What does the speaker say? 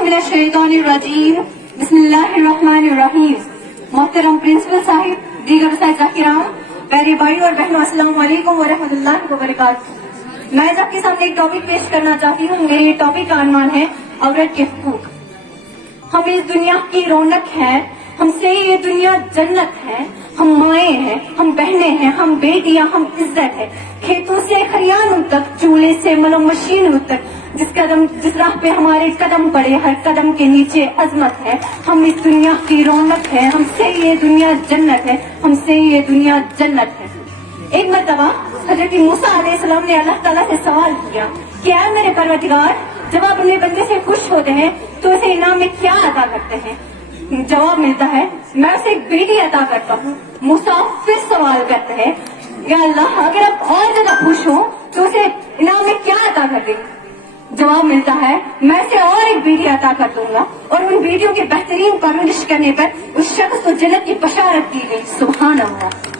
मिनश्शैतानिर्रजीम बिस्मिल्लाहिर्रहमानिर्रहीम। मोहतरम प्रिंसिपल साहिब, दीगर साहिबा किराम, प्यारे भाइयों और बहनों, अस्सलाम वालेकुम व रहमतुल्लाहि व बरकातुहू। मैं आपके सामने एक टॉपिक पेश करना चाहती हूँ। मेरे टॉपिक का अनुमान है औरत के हुकूक। हम इस दुनिया की रौनक है, हमसे ये दुनिया जन्नत है। हम माएँ हैं, हम बहनें हैं, हम बेटियां, हम इज्जत है। खेतों से खरियानों तक, चूल्हे से मलम मशीनों तक, जिस राह पे हमारे कदम पड़े, हर कदम के नीचे अजमत है। हम इस दुनिया की रौनक है, हमसे ये दुनिया जन्नत है, हमसे ये दुनिया जन्नत है। एक मरतबा हजरत मूसा अलैहिस्सलाम ने अल्लाह ताला से सवाल किया कि ऐ मेरे परवरदिगार, जब आप अपने बंदे से खुश होते हैं तो उसे इनाम में क्या अदा करते हैं? जवाब मिलता है, मैं उसे एक बेटी अदा करता हूँ। मूसा फिर सवाल करते हैं, या अल्लाह, अगर आप और ज्यादा खुश हो तो उसे इनाम में क्या अदा कर देंगे? जवाब मिलता है, मैं उसे और एक बेटी अदा कर दूंगा, और उन बेटियों के बेहतरीन परवरिश करने पर उस शख्स को जन्नत की बशारत दी गई। सुभान अल्लाह।